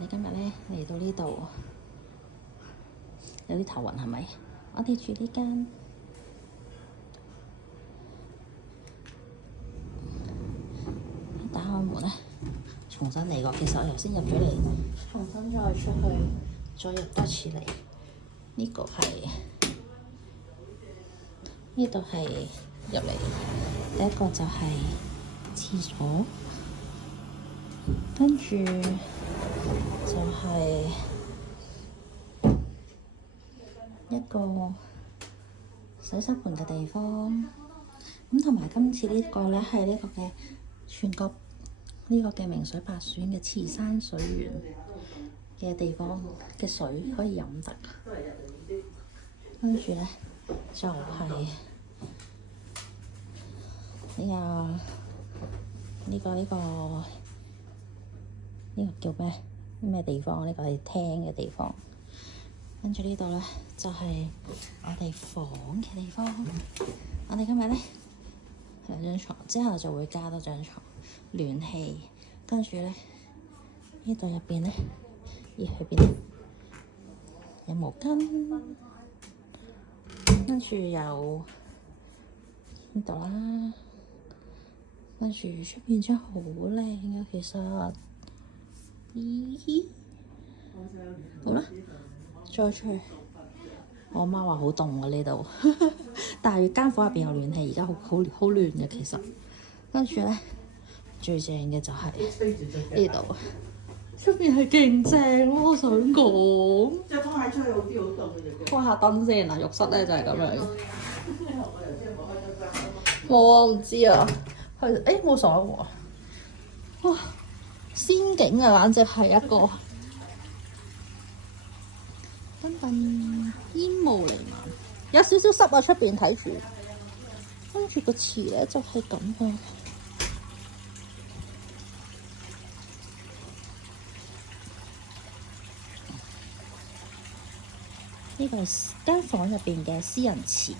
我哋今日咧嚟到呢度，有啲頭暈係咪？我哋住呢間，打開門咧，重新嚟過。其實我頭先入咗嚟，重新再出去，再入多次嚟。呢個係呢度係入嚟，第一個就係廁所，跟住就係一個洗手盆嘅地方。咁同埋今次呢個咧係呢個嘅全國呢個嘅名水百選嘅慈山水源嘅地方嘅水可以飲得。跟住咧就係呢個叫咩地方？呢個係廳嘅地方。跟住呢度咧就係我哋房嘅地方。我哋今日咧兩張床，之後就會加多張床，暖氣。跟住咧呢度入邊咧，去邊咧？有毛巾。跟住有呢度啦。跟住出邊真係好靚啊，其實。咦？好啦，再出去。我媽話好凍啊呢度，但係間房入邊有暖氣，而家好暖嘅其實。跟住咧，最正嘅就係呢度，出邊係勁正咯，我想講。即係開出去好啲，好凍嘅。開下燈先嗱，浴室咧就係咁樣。冇啊，唔知啊。係冇鎖喎。哇！仙境啊，簡直係一個等陣煙霧瀰漫，有少少濕啊出邊睇住。跟住個池咧就係咁樣。呢個係間房入邊嘅私人池。